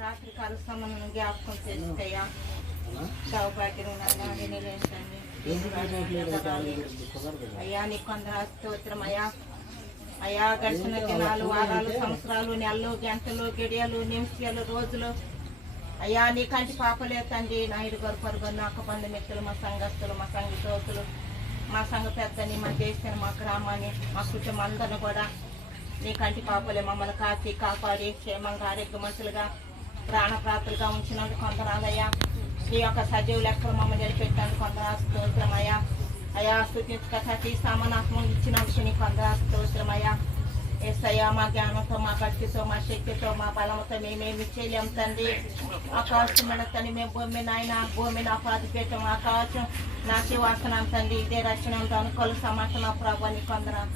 రాత్రి కాల సమలను జ్ఞాపకం చేసుకోయ్యా. సౌభాగ్యం ఏంటండి అయ్యా, నీకు వందనాలు స్తోత్రం అయ్యా. అయ్యా, గడిచిన దినాలు, వారాలు, సంవత్సరాలు, నెలలు, గంటలు, గడియలు, నిమిషాలు, రోజులు అయ్యా నీ కంటి పాపలే తండ్రి. నా ఇరుగరు పరుగురు, నా ఒక బంధు మిత్రులు, మా సంఘస్థులు, మా సంఘ సోకులు, మా సంఘ పెద్దని, మా దేశాన్ని, మా గ్రామాన్ని, మా కుటుంబం అందరిని కూడా నీ కంటి పాపలే మమ్మల్ని కాచి కాపాడి క్షేమంగా ఆరోగ్యమంతులుగా ప్రాణప్రాతులుగా ఉంచినందుకు వందనాలయ్యా. నీ యొక్క సజీవ లెక్కలు మమ్మల్ని నిలబెట్టినందుకు వందనాలు స్తోత్రమయ్యా. అయ్యా, స్తుతించక తీసామని నాకు ఇచ్చినందుకు నీకు వందనాలు స్తోత్రమయ్యా. ఏసయ్యా, మా జ్ఞానంతో, మా కత్తితో, మా శక్తితో, మా బలంతో మేమేమి చేయలేం తండ్రి. ఆకాశమైన తండ్రి మేము భూమి నాయన, భూమి నా పాతిపేటం, ఆకాశం నా శివాసనం తండ్రి. ఇదే రచనంతో అనుకోలు సమాటనావు ప్రభా, నీకు వందనాలు.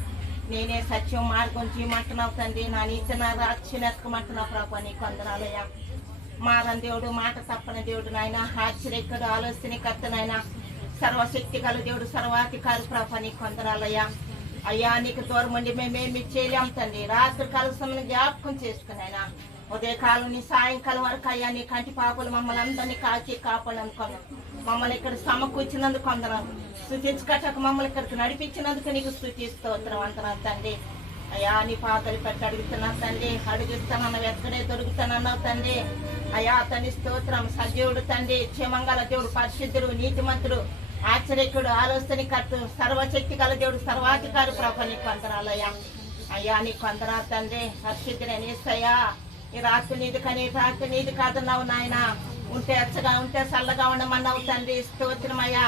నేనే సత్యం మార్గం జీవమంటున్నావు తండ్రి. నా నీతి నా రక్షణెక్కమంటున్నావు ప్రభా, నీకు వందనాలయ్యా. మారని దేవుడు, మాట తప్పని దేవుడు నాయన, ఆశ్చర్యకరు, ఆలోచనకర్త నాయన, సర్వశక్తి గల దేవుడు, సర్వాధికారి ప్రభా, నీకు వందనాలయ్యా. అయ్యా, నీకు దూరం ఉండి మేమేమి చేయలేం తండ్రి. రాత్రి కాల సమయం జ్ఞాపకం చేసుకున్నాయినా ఉదయకాలం నీ సాయంకాలం వరకు అయ్యా నీ కంటి పాపలు మమ్మల్ని అందరినీ కాచి కాపాడనుకున్నాం. మమ్మల్ని ఇక్కడ సమకూర్చినందుకు అందరం స్తుతించకటక మమ్మల్ని ఇక్కడికి నడిపించినందుకు నీకు స్తుతిస్తోత్రం అంటున్నాను తండ్రి. అయ్యా, నీ పాతలు పెట్టి అడుగుతున్నావు తండ్రి. అడుగుతానన్నావు, ఎక్కడే దొరుకుతానన్నావు తండ్రి. అయ్యా తండ్రి స్తోత్రం. సజీవుడు తండ్రి, క్షేమంగల దేవుడు, పరిశుద్ధుడు, నీతిమంతుడు, ఆశ్చర్యకుడు, ఆలోచనకర్త, సర్వశక్తి గల దేవుడు, సర్వాధికారి ప్రభా, నీకు వందనాలయ్యా. అయ్యా, నీకు వందనాలు తండ్రి. పరిశుద్ధుడని యేసయ్యా, ఈ రాత్రి నీది కానీ రాత్రి నీది కాదన్నావు నాయన. ఉంటే ఎచ్చగా ఉంటే చల్లగా ఉండమన్నావు తండ్రి. స్తోత్రమయ్యా.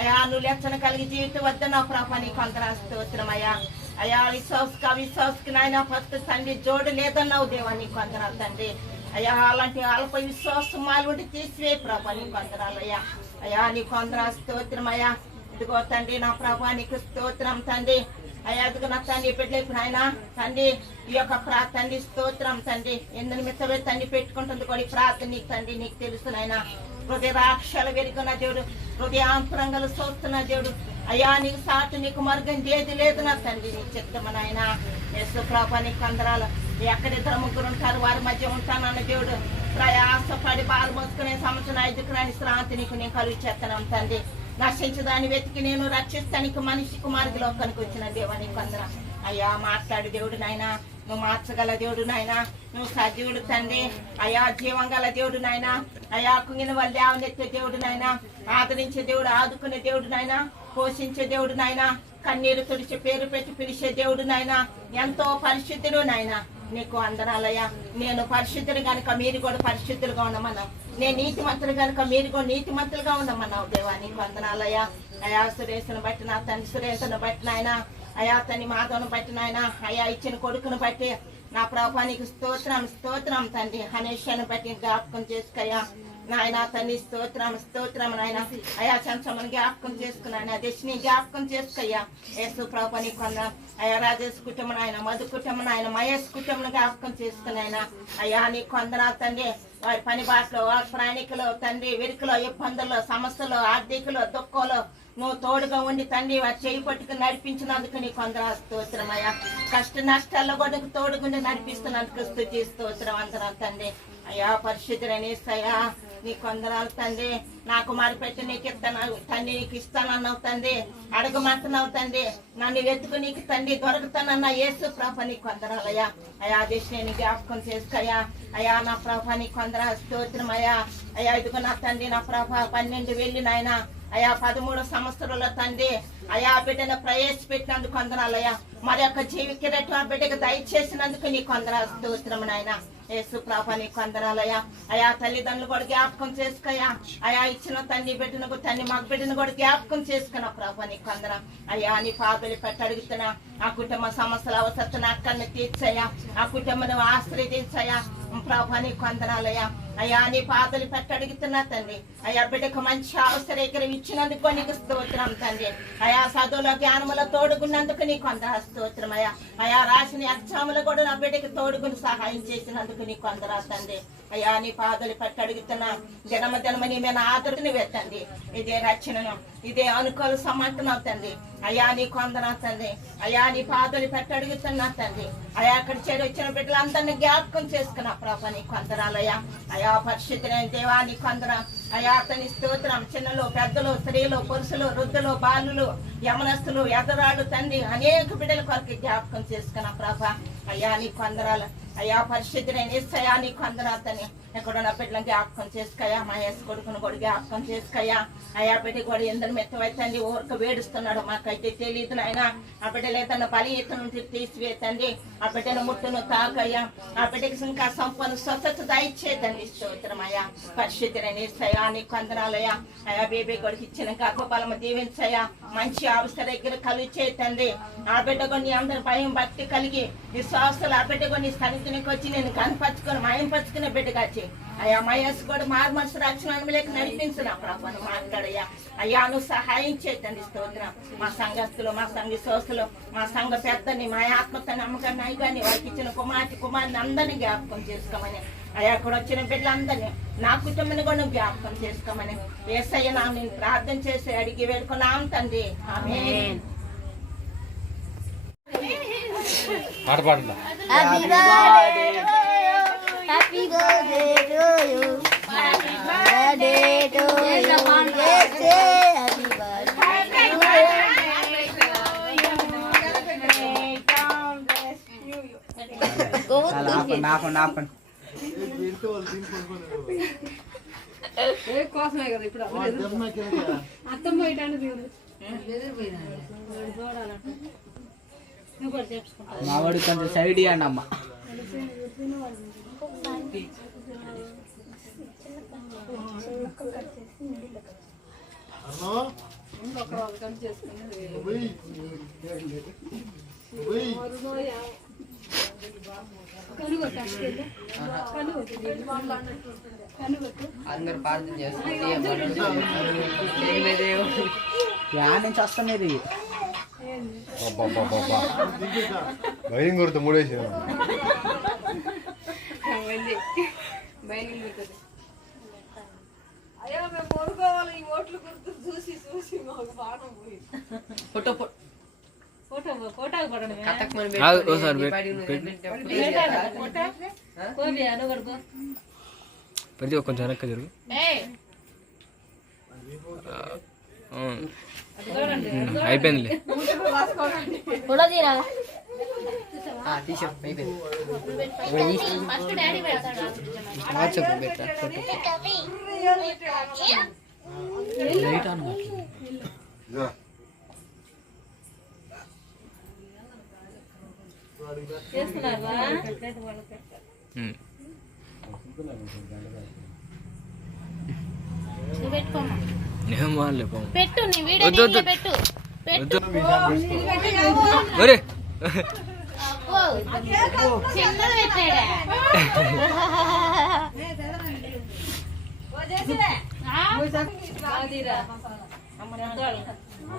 అయ్యా, నువ్వు లెచ్చన కలిగి జీవితం వద్దన్నావు ప్రభా, నీకు వందనాలు స్తోత్రమయ్యా. అయ్యా, విశ్వాసకి నాయన ఫస్ట్ తండ్రి జోడు లేదన్నావు దేవా, నీకు వందనాలు తండ్రి. అయ్యా, అలాంటి అల్ప విశ్వాసం మాలుండి తీసివే ప్రభా, నీకు వందనాలయ్యా. అయ్యా, నీకు వందనాలు స్తోత్రమయ్యా. ఇదిగో తండ్రి నా ప్రభా, నీకు స్తోత్రం తండ్రి. అయ్యా, ఇదిగో నా తండ్రి పెట్టలేపు నాయన తండ్రి. ఈ యొక్క తండ్రి స్తోత్రం తండ్రి. ఎందుకు మిత్తవే తండ్రి పెట్టుకుంటుంది కూడా ప్రార్థన నీకు తండ్రి, నీకు తెలుసు నాయన. హృదయ రాక్షలు వెలుగున్న దేవుడు, హృదయాంతరంగలు చూస్తున్న దేవుడు. అయ్యా, నీకు సాటు నీకు మార్గం ఏది లేదు నా తండ్రి, నీకు చెప్తామని ఆయన. యేసు ప్రభా, నీకు అందరాలు. ఎక్కడిద్దరు ముగ్గురు ఉంటారు, వారి మధ్య ఉంటానన్న దేవుడు. ప్రయాసపడి బాలు మోసుకునే సంవత్సరం 5 రాని శ్రాంతి నీకు నేను కలుగు చేస్తున్నాను తండ్రి. నశించదాన్ని వెతికి నేను రక్షిస్తానికి మనిషి కుమారుడి లోకానికి వచ్చిన దేవా, నీకు అందరా. అయ్యా, మాట్లాడు దేవుడు నాయన, నువ్వు మార్చగల దేవుడు నాయన, నువ్వు సజీవుడు తండ్రి. అయ్యా, జీవం గల దేవుడు నాయన. అయ్యా, కుంగిన వాళ్ళు లేవనెత్తే దేవుడు నాయన, ఆదరించే దేవుడు, ఆదుకునే దేవుడు నాయన, పోషించే దేవుడు నాయన, కన్నీరు తుడిచి పేరు పెట్టి పిలిచే దేవుడు నాయన, ఎంతో పరిశుద్ధుడు నాయన, నీకు వందనాలయ్యా. నేను పరిశుద్ధులు కనుక మీరు కూడా పరిశుద్ధులుగా ఉండమన్నావు. నేను నీతిమంతులు కనుక మీరు కూడా నీతిమంతులుగా ఉండమన్నావు దేవా, నీకు వందనాలయ్యా. అయా, సురేషను బట్టి నా తండ్రి, సురేషను బట్టి నాయన, అయా తని మాధవను బట్టి నాయన, అయా ఇచ్చిన కొడుకును బట్టి నా ప్రభా నీకు స్తోత్రం స్తోత్రం తండ్రి. హనేషను బట్టి జ్ఞాపకం చేసుకోయ్యా నాయన తండ్రి. స్తోత్రం స్తోత్రం నాయన. అయా చంచమని జ్ఞాపకం చేసుకున్నాయన, దశని జ్ఞాపకం చేసుకోయ్యా. యేసు ప్రభా నీకు వందనాలు. అయా, రాజేష్ కుటుంబం ఆయన, మధు కుటుంబం ఆయన, మహేష్ కుటుంబం జ్ఞాపకం చేసుకున్నాయన. అయ్యా, నీకు వందనాలు తండ్రి. వారి పని బాటలో, వారి ప్రయాణికులు తండ్రి, వెరుకులో, ఇబ్బందుల్లో, సమస్యలు, ఆర్థికలో, దుఃఖంలో నువ్వు తోడుగా ఉండి తండ్రి వారి చేయి పట్టుకుని నడిపించినందుకు నీకు వందనాలు స్తోత్రమయ్యా. కష్ట నష్టాల్లో కూడా తోడుగుండి నడిపిస్తున్నందుకు స్తుతి స్తోత్రం వందనాలు తండ్రి. అయ్యా, పరిశుద్ధుడని యేసయ్యా, నీకు వందనాలు తండ్రి. నాకు మారిపెట్టి నీకు ఇస్తాను తండ్రి, నీకు ఇస్తానన్నావు తండ్రి. అడగమంటున్నావు తండ్రి. నన్ను వెతుకు నీకు తండ్రి దొరుకుతానన్న యేసు ప్రభా నీకు వందనాలయ్యా. అయ్యా, దేశాన్ని జ్ఞాపకం చేసుకోయ్యా. అయ్యా, నా ప్రభా నీకు వందనాలు స్తోత్రం అయ్యా. అయ్యా, ఇదిగో నా తండ్రి నా ప్రభా 12 వెళ్ళి నాయన. అయా 13 సంవత్సరాల తండ్రి. అయా, బిడ్డను ప్రవేశపెట్టినందుకు వందనాలయ్యా. మరి యొక్క జీవికిరట్టు ఆ బిడ్డకు దయచేసినందుకు నీకు వందనాలు స్తోత్రం నాయన. యేసు ప్రభా నీకు వందనాలయ్యా. అయా, తల్లిదండ్రులు కూడా జ్ఞాపకం చేసుకోయా. అయా, ఇచ్చిన తండ్రి బిడ్డను తండ్రి మగ బిడ్డను కూడా జ్ఞాపకం చేసుకున్నా ప్రభా నీకు వందనా. అయ్యా, నీ పాపలు పెట్టి అడుగుతున్నా. ఆ కుటుంబ సమస్యల అవసరతను అక్కడిని తీర్చయ్యా. ఆ కుటుంబం ఆశ్రయించయ్యా ప్రభా నీకు వందనాలయ్యా. అయ్యా నీ పాదలు పెట్టి అడుగుతున్నా తండ్రి. అయ్యా బిడ్డకు మంచి అవసరం ఇచ్చినందుకు నీకు స్తోత్రం తండ్రి. అయా చదువులో జ్ఞానములో తోడుకున్నందుకు నీకు అందరూ స్తోత్రం. అయా రాసిన ఎగ్జాములు కూడా నా బిడ్డకి తోడుకుని సహాయం చేసినందుకు నీకు అందరూ తండ్రి. అయ్యా నీ పాదలు పెట్టి అడుగుతున్నా. దినమ నీ మీద ఆదరణ పెట్టండి. ఇదే రక్షణను, ఇదే అనుకూల సమాటం తండ్రి. అయ్యా నీకు అందరూ తండ్రి. అయ్యా నీ పాదలు పెట్టి అడుగుతున్నా తండ్రి. అయా అక్కడ చేరి వచ్చిన బిడ్డలందరినీ జ్ఞాపకం చేసుకున్నా ప్రభా నీకు అందరాలయ్యా. అయా పరిశుద్ధులైన దేవా నీకు అందరం. అయా అతని స్తోత్రం. చిన్నలు, పెద్దలు, స్త్రీలు, పురుషులు, వృద్ధులు, బాలులు, యమనస్తులు, ఎదరాడు తండ్రి అనేక బిడ్డల కొరకు జ్ఞాపకం చేసుకున్నా ప్రభా. అయ్యా నీకు అందరాలు. అయ్యా పరిశుద్ధులైన యేసయ్యా నీకు అందరాతని ఎక్కడ నా బిడ్డలను జ్ఞాపకం చేసుకోయా. మా యేసు కొడుకును కూడా జ్ఞాపకం చేసుకోయా. అయ్యా బిడ్డ కూడా ఎందరు మెత్తవైతండి ఊరికి వేడుస్తున్నాడు. మాకైతే తెలియదు నాయన. ఆ బిడ్డలు ఏదన్నా బలియత నుండి తీసివేతండి. ఆ బిడ్డను ముట్టును తాకయ్యా. ఆ బిడ్డకి ఇంకా సంపూర్ణ స్వస్థత దయచేతండి. స్తోత్రం అయ్యా. పరిశుద్ధులైన యేసయ్యా నీకు అందరాలయ్యా. అయ్యా బేబీ కొడుకు ఇచ్చిన గర్భఫలము దీవించయ్యా. మంచి అవసర దగ్గర కలిగి చేతండి. ఆ బిడ్డ కొన్ని అందరు భయం భక్తి కలిగి విశ్వాసాలు ఆ బిడ్డ కొన్ని స్థలితునికి వచ్చి నేను కనపరుచుకొని మయంపరుచుకునే బిడ్డగా వచ్చి అయ్యా మయస్సు కూడా మారు మనసు రక్షణ అనుమలేక నడిపించిన ప్రభాను మాట్లాడయ్యా. అయ్యా నువ్వు సహాయం చేతండి. స్తోత్రం. మా సంఘస్థులు, మా సంఘ సోస్తులు, మా సంఘ పెద్దని, మా ఆత్మతో నమ్మకాన్ని అయ్యగాని వారికి ఇచ్చిన కుమార్తెని అందరినీ జ్ఞాపకం చేసుకోమని అయ్యా కూడా వచ్చిన బిడ్డలందరినీ నా కుటుంబాన్ని కూడా జ్ఞాపకం చేసుకోమని యేసయ్య నేను ప్రార్థన చేసి అడిగి వేడుకున్నాం తండ్రి. ఆమేన్. పాట పాడుతా. Happy birthday to you. Happy birthday to you. Happy birthday to you. Yes, happy birthday to you. నాపన్ కోసమే కదా ఇప్పుడు అర్థం పోయటానికి మా వాడు కొంచెం సైడ్ ఇవ్వండి అమ్మ. అందరు ప్రార్థన చేస్తారు. నుంచి వస్తున్నది భయం కొడుతూ మూడేసి అయ్యా మేము కోరుకోవాలి. ఈ ఓట్లు గుర్తు చూసి చూసి మాకు బాగా పోయి ఫోటో ఫోటోకి పడడం ప్రతి ఒక్క కొంచెం వెనక్కి జరుగు. అయిపోయిందిలే. వాట్సాప్ పెట్టా పెట్టు నీ వీడియో పెట్టు పెట్టు. చిన్నది పెట్టాడా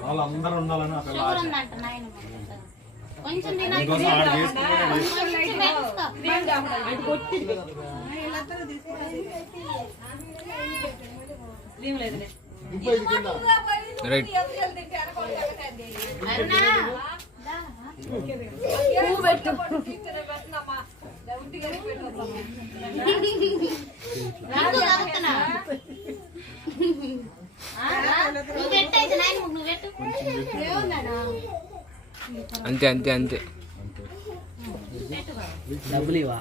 వాళ్ళందరూ ఉండాలని కొంచెం రైట్. అంతే అంతే అంతే. డబ్బులు ఇవా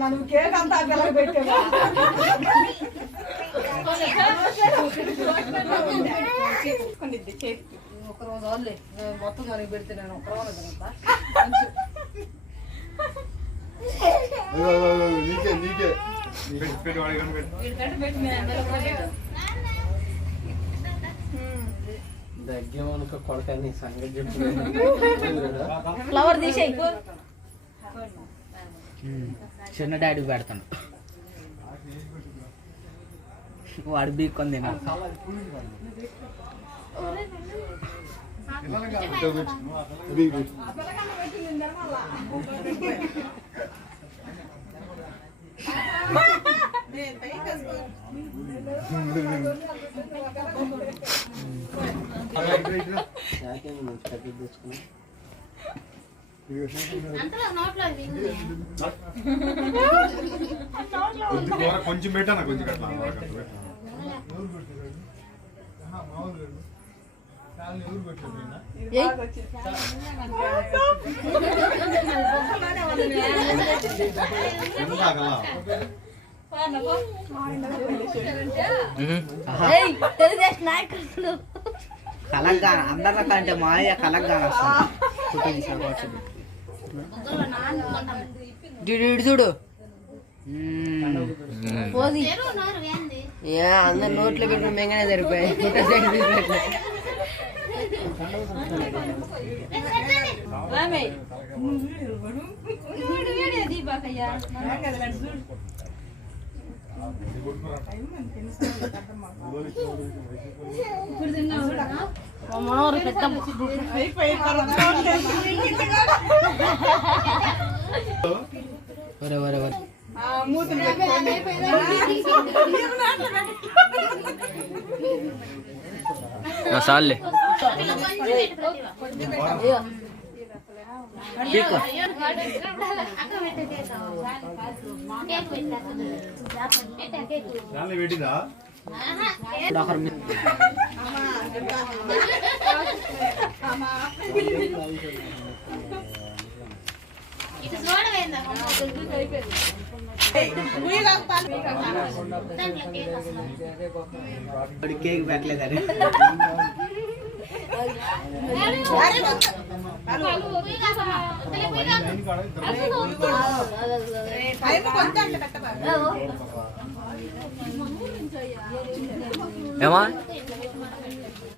నువ్వు కేక్ అంతా అగ్గలకు పెట్టావా? ఒకరోజు వాళ్ళే మొత్తం మనకి పెడితే నేను ఒకరోజు నీకే నీకే పెట్టి వాడి కానీ పెట్టి దగ్గర కొడకాన్ని సంగతి చెప్పు. ఫ్లవర్ తీసేయి. చిన్న డాడీ పెడతాను, వాడు బీక్కొని తిన్నాడు. కొంచెం పెట్టానా కొంచెం కట్లా తెలుగుదేశం నాయకులు కలగ్గా అందరిలో కంటే మాయ కలగ్గా చూడు. అందరు నోట్లో పెట్టిన మెంగనే సరిపోయాయి. మనోరు పెద్ద సార్లే పెట్టిందా కేక్ పెట్టలేదని ఏమా